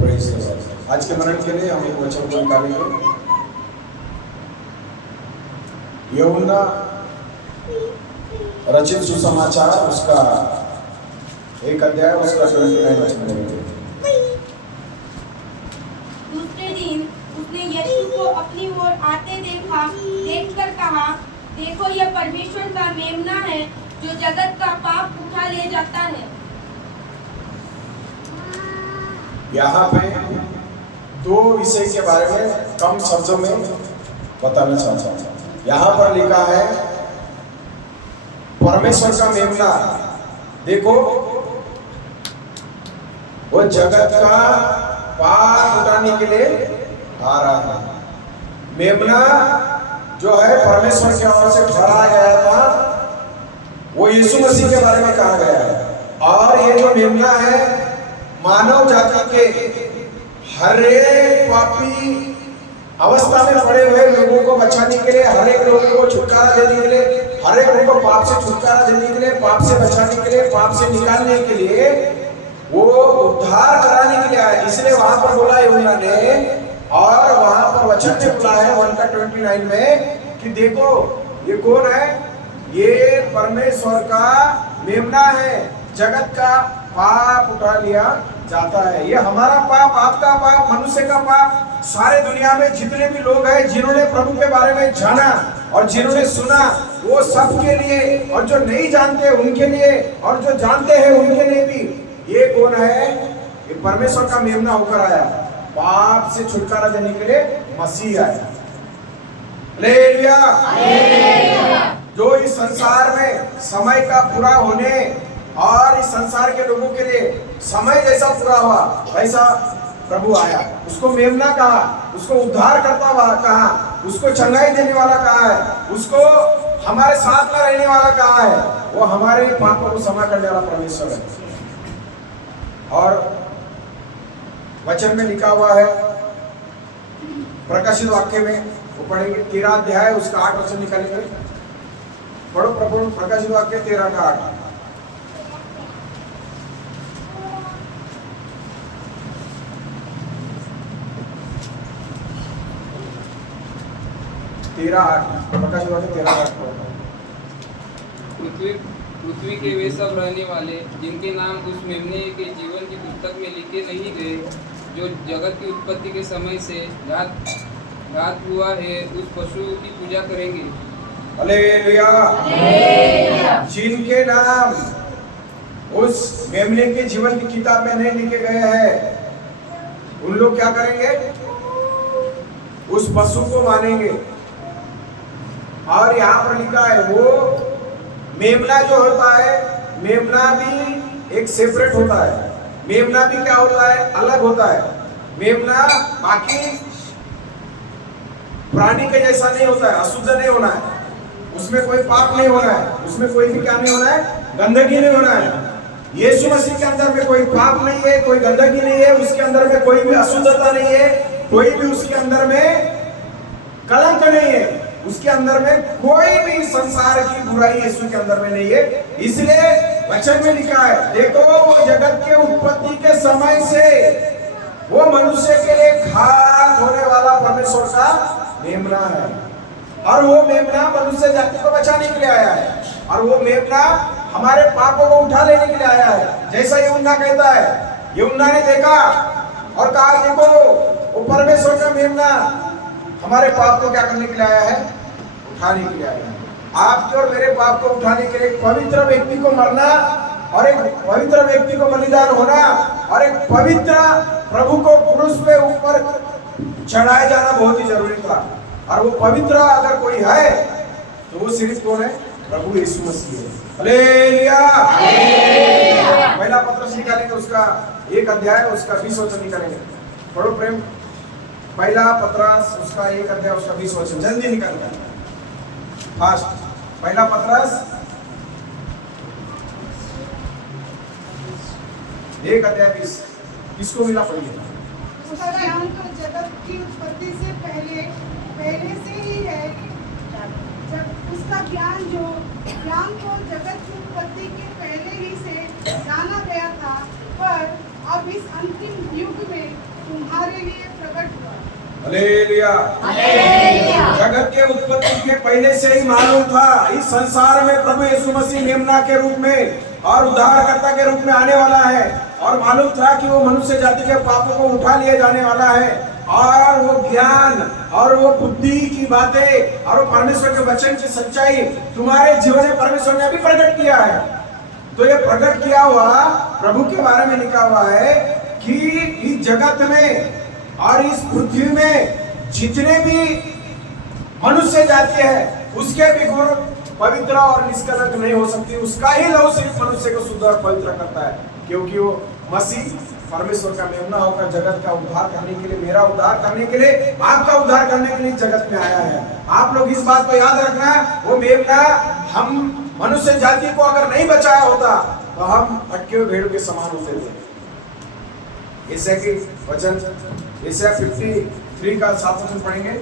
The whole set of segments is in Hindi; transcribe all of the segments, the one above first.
Praise the Lord. आज के मनन के लिए हम एक वचन को निकालेंगे। यूहन्ना रचित सुसमाचार उसका 1 अध्याय उसका 29 वचन पढ़ेंगे। दूसरे दिन उसने यीशु को अपनी ओर आते देखकर कहा, देखो यह परमेश्वर का मेमना है जो जगत का पाप उठा ले जाता है। यहाँ पे दो विषय के बारे में कम शब्दों में बताना चाहता हूँ। यहाँ पर लिखा है परमेश्वर का मेमना, देखो वो जगत का पाप उठाने के लिए आ रहा है। मेमना जो है परमेश्वर की ओर से ठहराया गया था, वो यीशु मसीह के बारे में कहा गया है। और ये जो मेमना है मानव जाति के हर एक पापी अवस्था में पड़े हुए लोगों को बचाने के लिए, हर एक लोगों को छुटकारा देने के लिए, हर एक लोगों को पाप से छुटकारा देने के लिए, पाप से बचाने के लिए, पाप से निकालने के लिए, वो उद्धार कराने के लिए आया। इसलिए वहां पर बोला यूहन्ना ने, और वहां पर वचन में बोला है 1:29 में कि देखो ये कौन है, ये परमेश्वर का मेमना है, जगत का पाप उठा लिया जाता है। ये हमारा पाप, आपका पाप, मनुष्य का पाप, सारे दुनिया में जितने भी लोग हैं जिन्होंने प्रभु के बारे में जाना और जिन्होंने सुना, वो सब के लिए, और जो नहीं जानते उनके लिए, और जो जानते हैं उनके लिए भी। ये कौन है? ये परमेश्वर का मेमना होकर आया, पाप से छुटकारा देने के लिए मसीह आया। हालेलुया। जो इस संसार में समय का पूरा होने और इस संसार के लोगों के लिए समय जैसा पूरा हुआ वैसा प्रभु आया। उसको मेमना कहा, उसको उद्धार करता हुआ कहा, उसको चंगाई देने वाला कहा है, उसको हमारे साथ में रहने वाला कहा है। वो हमारे पापों को क्षमा करने वाला परमेश्वर है। और वचन में लिखा हुआ है प्रकाशित वाक्य में, वो पढ़ेंगे 13 अध्याय उसका 8 वचन निकालेंगे। पढ़ो प्रभु, प्रकाशित वाक्य 13 का 8। 13:8 पृथ्वी के वे सब रहने वाले जिनके नाम उस मेमने के जीवन की पुस्तक में लिखे नहीं गए, जो जगत की उत्पत्ति के समय से घात हुआ है, उस पशु की पूजा करेंगे। हालेलुया। जिनके नाम उस मेमने के जीवन की किताब में नहीं लिखे गए हैं, उन लोग क्या करेंगे? उस पशु को मानेंगे। और यहाँ पर लिखा है वो मेमना जो होता है, मेमना भी एक सेपरेट होता है। मेमना भी क्या होता है? अलग होता है। मेमना बाकी प्राणी के जैसा नहीं होता है, अशुद्ध नहीं होना है, उसमें कोई पाप नहीं होना है, उसमें कोई भी क्या नहीं होना है? गंदगी नहीं होना है। यीशु मसीह के अंदर में कोई पाप नहीं है, कोई गंदगी नहीं है, उसके अंदर में कोई भी अशुद्धता नहीं है, कोई भी उसके अंदर में कलंक नहीं है, उसके अंदर में कोई भी संसार की बुराई यीशु के अंदर में नहीं है। इसलिए वचन में लिखा है, देखो वो जगत के उत्पत्ति के समय से वो मनुष्य के लिए घात होने वाला परमेश्वर का मेमना है। और वो मेमना मनुष्य जाति को बचाने के लिए आया है, और वो मेमना हमारे पापों को उठा लेने के लिए आया है। जैसा यूहन्ना कहता है, यूहन्ना ने देखा और कहा, देखो वो परमेश्वर का मेमना हमारे पाप को क्या करने के लिए आया है? उठाने के लिए आया है। आपके और मेरे पाप को उठाने के लिए एक पवित्र व्यक्ति को मरना, और एक पवित्र व्यक्ति को बलिदान होना, और एक पवित्र प्रभु को क्रूस पे ऊपर चढ़ाया जाना बहुत ही जरूरी था। और वो पवित्र अगर कोई है तो वो सिर्फ कौन है? प्रभु यीशु मसीह है। हालेलुया। पहला पत्रस निकालेंगे, उसका 1 अध्याय उसका 20 वचन निकालेंगे। पढ़ो प्रेम, पहला पत्रस उसका 1 अध्याय उसका 20 वचन, जल्दी निकालिए फास्ट। पहला पत्रस 1 अध्याय 20, किसको मिला? पढ़िए। उसका ज्ञान तो जगत की उत्पत्ति से पहले से ही है। जब उसका ज्ञान को जगत की उत्पत्ति के पहले ही से जाना गया था, पर अब इस अंतिम युग में हालेलुया। जगत के उत्पत्ति के पहले से ही मालूम था इस संसार में प्रभु यीशु मसीह मेमना के रूप में और उद्धारकर्ता के रूप में आने वाला है, और मालूम था कि वो मनुष्य जाति के पापों को उठा लिए जाने वाला है, और वो ज्ञान और वो बुद्धि की बातें और वो परमेश्वर के वचन की सच्चाई तुम्हारे जीवन में परमेश्वर ने अभी प्रकट किया है। तो ये प्रकट किया हुआ प्रभु के बारे में लिखा हुआ है कि इस जगत में और इस पृथ्वी में जितने भी मनुष्य जाति है उसके भी गुण पवित्र और निष्कलंक नहीं हो सकती। उसका ही लहू सिर्फ मनुष्य को शुद्ध और पवित्र करता है, क्योंकि वो मसीह परमेश्वर का मेमना होकर जगत का उद्धार करने के लिए, मेरा उद्धार करने के लिए, आपका उद्धार करने के लिए जगत में आया है। आप लोग इस बात को याद रखना, वो मेमना हम मनुष्य जाति को अगर नहीं बचाया होता तो हम भटके हुए भेड़ों के समान होते थे। ईसाया की वचन ईसाया 53 का 7 वचन पढ़ेंगे।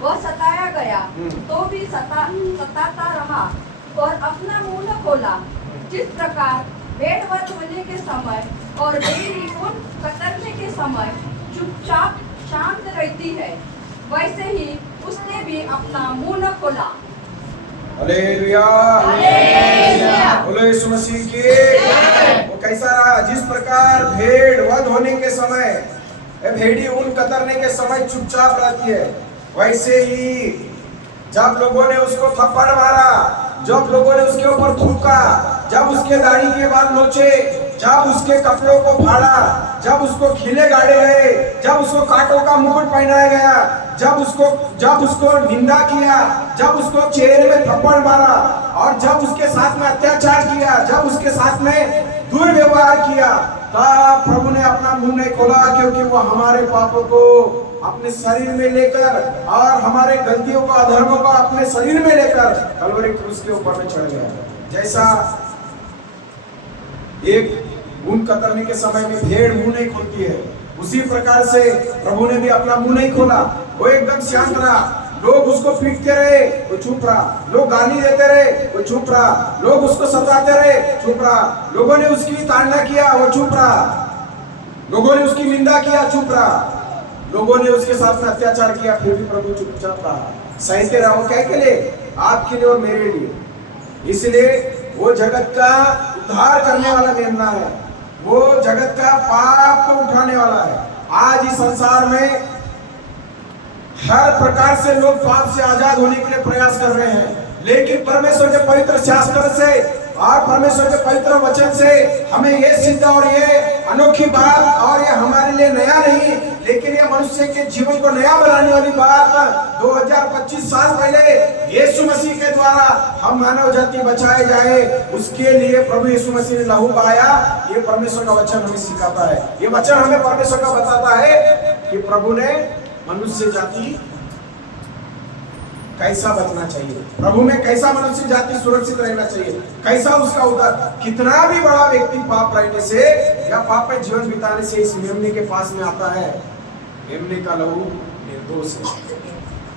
वह सताया गया तो भी सताता रहा और अपना मुंह न खोला। जिस प्रकार भेड़ वध होने के समय और भेड़ी ऊन कतरने के समय चुपचाप शांत रहती है, वैसे ही उसने भी अपना मुंह न खोला। हालेलुया। बोलो यीशु मसीह की। वो कैसा रहा? जिस प्रकार भेड़ वध होने के समय, भेड़ी ऊन कतरने के समय चुपचाप रहती है, वैसे ही जब लोगों ने उसको थप्पड़ मारा, जब लोगों ने उसके ऊपर थूका, जब उसके दाढ़ी के बाल नोचे, जब उसके कपड़ों को फाड़ा, जब उसको खीले गाड़े गए, जब उसको कांटों का मुकुट पहनाया गया, जब उसको निंदा किया, जब उसको चेहरे में थप्पड़ मारा, और जब उसके साथ में अत्याचार किया, जब उसके साथ में दुर्व्यवहार किया, तब प्रभु ने अपना मुंह नहीं खोला, क्योंकि वो हमारे पापों को अपने शरीर में लेकर और हमारे गलतियों को, अधर्मों को अपने शरीर में लेकर कलवरी क्रूस के ऊपर में चढ़ गया। जैसा एक ऊन कतरने के समय में भेड़ मुंह नहीं खोलती है, उसी प्रकार से प्रभु ने भी अपना मुंह नहीं खोला। वो एकदम शांत रहा। लोग उसको पीटते रहे, वो चुप रहा। लोग गाली देते रहे, वो चुप रहा। लोग उसको सताते रहे, चुप रहा। लोगों ने उसकी ताड़ना किया, वो चुप रहा। लोगों ने उसकी निंदा किया, चुप रहा। लोगों ने उसके साथ में अत्याचार किया, फिर भी प्रभु चुपचाप रहा, सहते रहा। वो क्या के लिए? आपके लिए और मेरे लिए। इसलिए वो जगत का उद्धार करने वाला मेमना है, वो जगत का पाप को उठाने वाला है। आज इस संसार में हर प्रकार से लोग पाप से आजाद होने के लिए प्रयास कर रहे हैं, लेकिन परमेश्वर के पवित्र शास्त्र से और परमेश्वर के पवित्र वचन से हमें ये सिद्ध और ये अनोखी बात, और ये हमारे लिए नया नहीं, लेकिन ये मनुष्य के जीवन को नया बनाने वाली बात 2025 साल पहले यीशु मसीह के द्वारा हम मानव जाति बचाए जाए, उसके लिए प्रभु यीशु मसीह ने लहू बहाया। ये परमेश्वर का वचन हमें सिखाता है। ये वचन हमें परमेश्वर का बताता है कि प्रभु ने मनुष्य जाति कैसा बचना चाहिए, प्रभु में कैसा मनुष्य जाति सुरक्षित रहना चाहिए, कैसा उसका उद्धार। कितना भी बड़ा व्यक्ति पाप रहने से या पाप में जीवन बिताने से इस मेमने के पास में आता है, मेमने का लहू निर्दोष है।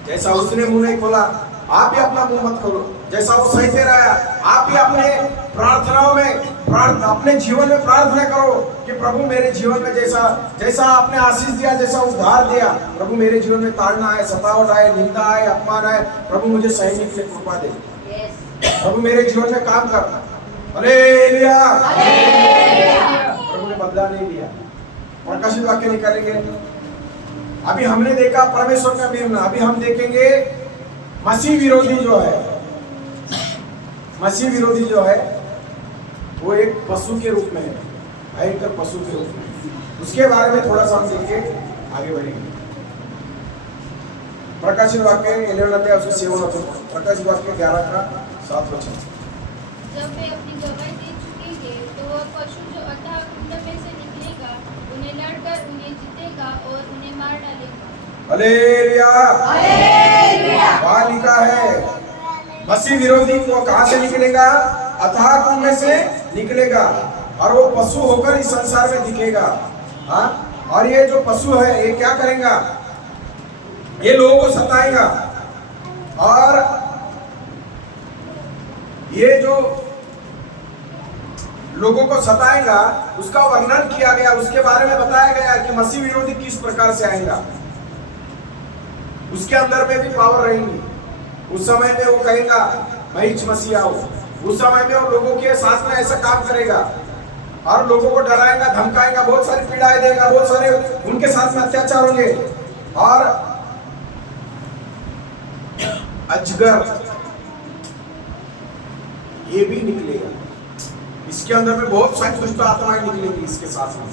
जैसा उसने मुंह नहीं खोला, आप भी अपना मुंह मत खोलो। जैसा वो सहते रहा, आप भी अपने प्रार्थनाओं में अपने जीवन में प्रार्थना करो कि प्रभु मेरे जीवन में जैसा आपने आशीष दिया, जैसा उद्धार दिया, प्रभु मेरे जीवन में ताड़ना है, सतावट आए, निंदा आए, अपमान आए, प्रभु मुझे सहने के लिए कृपा दे। प्रभु मेरे जीवन में काम कर। हालेलुया। प्रभु ने बदला नहीं दिया। प्रकाशित वाक्य निकालेंगे। अभी हमने देखा परमेश्वर का मेमना, अभी हम देखेंगे मसीह विरोधी जो है। मसीह विरोधी जो है वो एक पशु के रूप में है, भयंकर पशु के रूप में। उसके बारे में थोड़ा सा हम देख के आगे बढ़ेंगे। प्रकाशित वाक्य 11 अध्याय उसके 7 वचन, प्रकाशित वाक्य 11 का 7 वचन। जब वे अपनी जगह दे चुकेंगे तो वह पशु जो अथाह कुंड में से निकलेगा उन्हें लड़कर उन्हें जीतेगा और उन्हें मार डालेगा। हालेलुया। वहाँ लिखा है मसीह विरोधी वो कहाँ से निकलेगा? अथाह कुंड में से निकलेगा, और वो पशु होकर इस संसार में दिखेगा। हाँ, और ये जो पशु है ये क्या करेगा? ये लोगों को सताएगा, और ये जो लोगों को सताएगा, उसका वर्णन किया गया, उसके बारे में बताया गया कि मसीह विरोधी किस प्रकार से आएगा। उसके अंदर में भी पावर रहेंगी। उस समय में वो कहेगा मैं हिच मसीह आऊं। उस समय में वो लोगों के साथ में ऐसा काम करेगा और लोगों को डराएगा, धमकाएगा, बहुत सारी पीड़ाएं देगा, बहुत सारे उनके साथ में अत्याचार होंगे। और अजगर ये भी निकलेगा, इसके अंदर में बहुत सारी दुष्ट आत्माएं निकलेंगी इसके साथ में।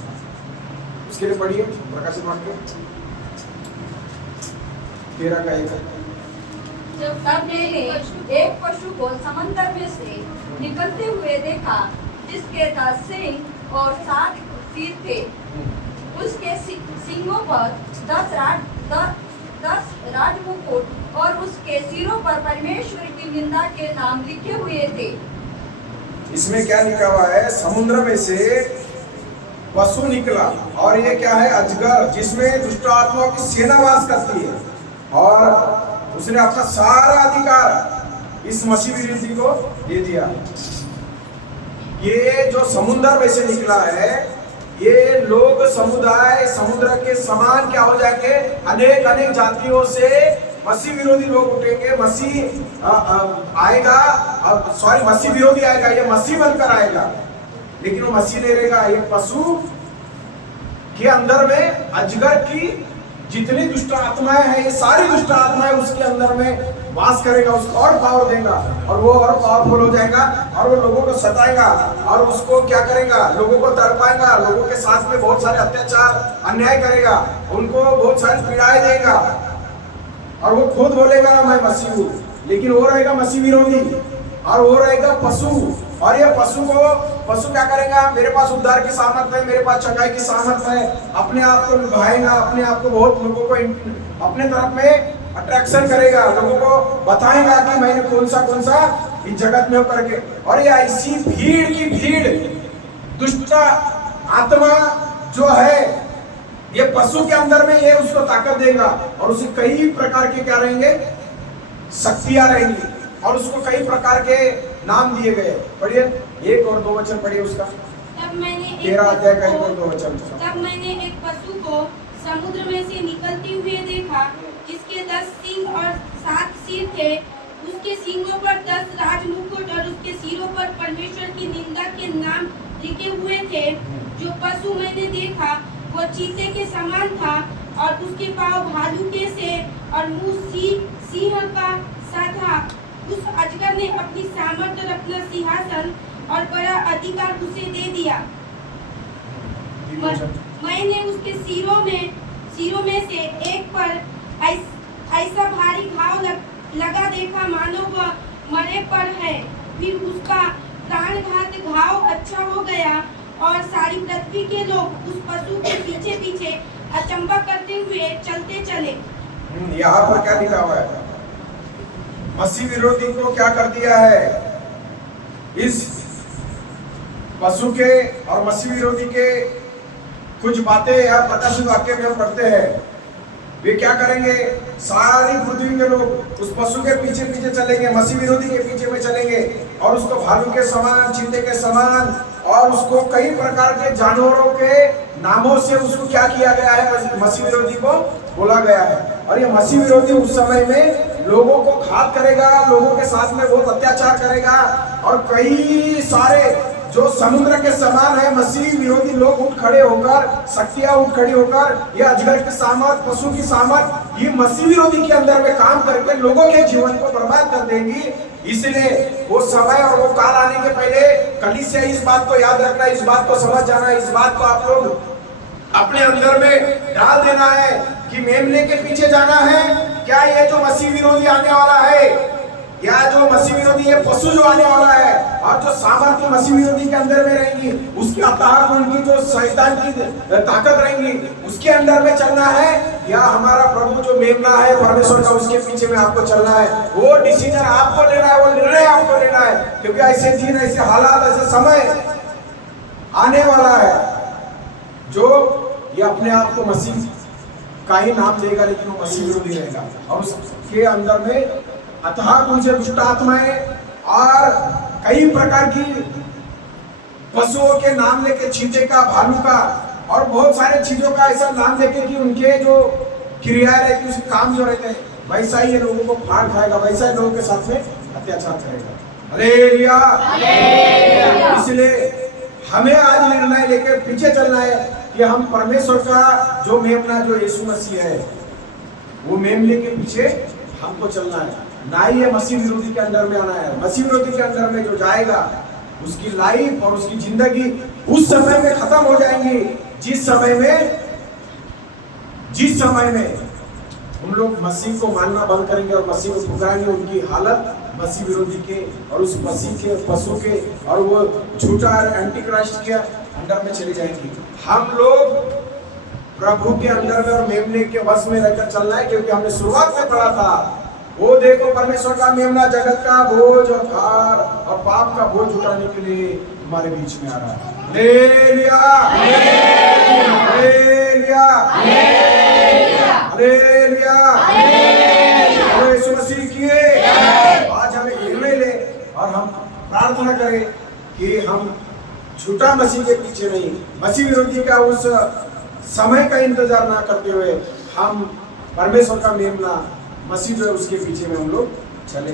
उसके लिए पढ़िए प्रकाशित वाक्य 13 का 1। तब मैंने एक पशु को समंदर में से निकलते हुए देखा, जिसके 10 सींग और 7 सिर थे। उसके सींगों पर 10 राजमुकुट और उसके सिरों पर परमेश्वर की निंदा के नाम लिखे हुए थे। इसमें क्या लिखा हुआ है? समुद्र में से पशु निकला, और ये क्या है? अजगर, जिसमें दुष्ट आत्माओं की सेना वास करती है, और उसने अपना सारा अधिकार इस मसीह विरोधी को दे दिया। ये जो समुद्र में से निकला है, ये लोग समुदाय समुद्र के समान क्या हो जाएंगे? अनेक अनेक जातियों से मसीह विरोधी लोग उठेंगे। मसीह आएगा, सॉरी मसीह विरोधी आएगा, ये मसीह बनकर आएगा, लेकिन वो मसीह नहीं रहेगा। एक पशु के अंदर में अजगर की जितनी दुष्ट आत्माएं हैं, ये सारी दुष्ट आत्माएं उसके अंदर में वास करेगा, उसको और पावर देगा, और वो और पावरफुल हो जाएगा, और वो लोगों को सताएगा, और उसको क्या करेगा? लोगों को तड़पाएगा, लोगों के साथ में बहुत सारे अत्याचार अन्याय करेगा, उनको बहुत सारी पीड़ाएं देगा, और वो खुद बोलेगा मैं मसीह हूँ, लेकिन वो रहेगा मसीह विरोधी, और वो रहेगा पशु। और ये पशु क्या करेगा? मेरे पास उद्धार की सामर्थ है, मेरे पास चंगाई की सामर्थ है, अपने आप को लुभाएगा, अपने आप को बहुत लोगों को अपने तरफ में अट्रैक्शन करेगा, लोगों को बताएगा कि मैंने कौन सा इस जगत में होकर के। और ये ऐसी भीड़ की भीड़ दुष्ट आत्मा जो है, ये पशु के अंदर में ये उसको ताकत देगा, और उसे कई प्रकार के क्या रहेंगे? शक्तियां रहेंगी, और उसको कई प्रकार के नाम दिए गए। पढ़िए 1 और 2 वचन पढ़िए उसका। तब मैंने 13 अध्याय का 1 और 2 वचन। तब मैंने एक पशु को समुद्र में से निकलते हुए देखा, जिसके 10 सींग और 7 सिर थे। उसके सींगों पर 10 राजमुकुट और उसके सिरों पर परमेश्वर की निंदा के नाम लिखे हुए थे। जो पशु मैंने देखा वो चीते के समान था, और उसके पांव भालू के से और मुंह सिंह का सा था। उस अजगर ने अपनी सामर्थ और अपना सिंहासन और बड़ा अधिकार उसे दे दिया। मैंने उसके सिरों में से एक पर ऐसा भारी घाव लगा देखा, मानो वह मरे पर है। फिर उसका प्राणघात घाव अच्छा हो गया, और सारी पृथ्वी के लोग उस पशु के पीछे पीछे अचंभा करते हुए चलते चले। यहाँ पर क्या लिखा हुआ है? मसीह विरोधी को क्या कर दिया है? इस पशु के और मसीह विरोधी के कुछ बातें या प्रकाशित वाक्य में हम पढ़ते हैं। वे क्या करेंगे? सारी पृथ्वी के लोग उस पशु के पीछे पीछे चलेंगे, मसीह विरोधी के पीछे में चलेंगे, और उसको भालू के समान, चीते के समान, और उसको कई प्रकार के जानवरों के नामों से उसको क्या किया गया है? मसीह विरोधी को बोला गया है। और ये मसीह विरोधी उस समय में लोगों को घात करेगा, लोगों के साथ में बहुत अत्याचार करेगा, और कई सारे जो समुद्र के समान है मसीह विरोधी लोग उठ खड़े होकर, शक्तियां उठ खड़ी होकर, ये अजगर की सामर्थ, पशु की सामर्थ, ये मसीह विरोधी के अंदर में काम करके लोगों के जीवन को बर्बाद कर देंगी। इसलिए वो समय और वो काल आने के पहले कलीसिया इस बात को याद रखना, इस बात को समझ जाना, इस बात को आप लोग अपने अंदर में डाल देना है कि मेमने के पीछे जाना है। क्या ये जो मसीह विरोधी आने वाला है, या जो मसीह विरोधी ये पशु जो आने वाला है, और जो सामर्थ्य मसीह विरोधी के अंदर में रहेंगी, उसकी अताहत, उनकी जो शैतान की ताकत रहेंगी, उसके अंदर में चलना है, या हमारा प्रभु जो मेमना है परमेश्वर का, उसके पीछे में आपको चलना है? वो डिसीजन आपको लेना है, वो निर्णय आपको लेना है, क्योंकि ऐसे दिन, ऐसे हालात, ऐसे समय आने वाला है जो ये अपने आप को मसीह का ही नाम देगा, लेकिन वो मसीह विरोधी रहेगा, और उसके अंदर में अतः उनसे दुष्ट आत्माएं और कई प्रकार की पशुओं के नाम लेके, चीते का, भालू का और बहुत सारे चीजों का ऐसा नाम लेके कि उनके जो क्रियाएं रहती, उसके काम जो रहते हैं, वैसा ही ये लोगों को फाड़ खाएगा, वैसा ही लोगों के साथ में अत्याचार करेगा। हालेलुया। इसलिए हमें आज निर्णय लेकर पीछे चलना है कि हम परमेश्वर का जो मेमना, जो यीशु मसीह है, वो मेमने के पीछे हमको चलना है, ना ही ये मसीह विरोधी के अंदर में आना है। मसीह विरोधी के अंदर में जो जाएगा, उसकी लाइफ और उसकी जिंदगी उस समय में खत्म हो जाएंगी जिस समय में हम लोग मसीह को मानना बंद करेंगे और मसीह को ठुकराएंगे। उनकी हालत मसीह विरोधी के और उस मसीह के, पशु के और वो झूठा एंटी क्राइस्ट के अंदर में चली जाएंगी। हम लोग प्रभु के अंदर में और मेमने के वश में रहकर चलना है, क्योंकि हमने शुरुआत में पढ़ा था, वो देखो परमेश्वर का मेमना जगत का बोझ और भार और पाप का बोझ उठाने के लिए हमारे बीच में आ रहा है। Hallelujah, hallelujah, hallelujah, hallelujah. Yeshu Masih की आज हमें निर्णय ले और हम प्रार्थना करें कि हम झूठा मसीह के पीछे नहीं, मसीह विरोधी का उस समय का इंतजार ना करते हुए हम परमेश्वर का मेमना मसीह जो है उसके पीछे में हम लोग चले।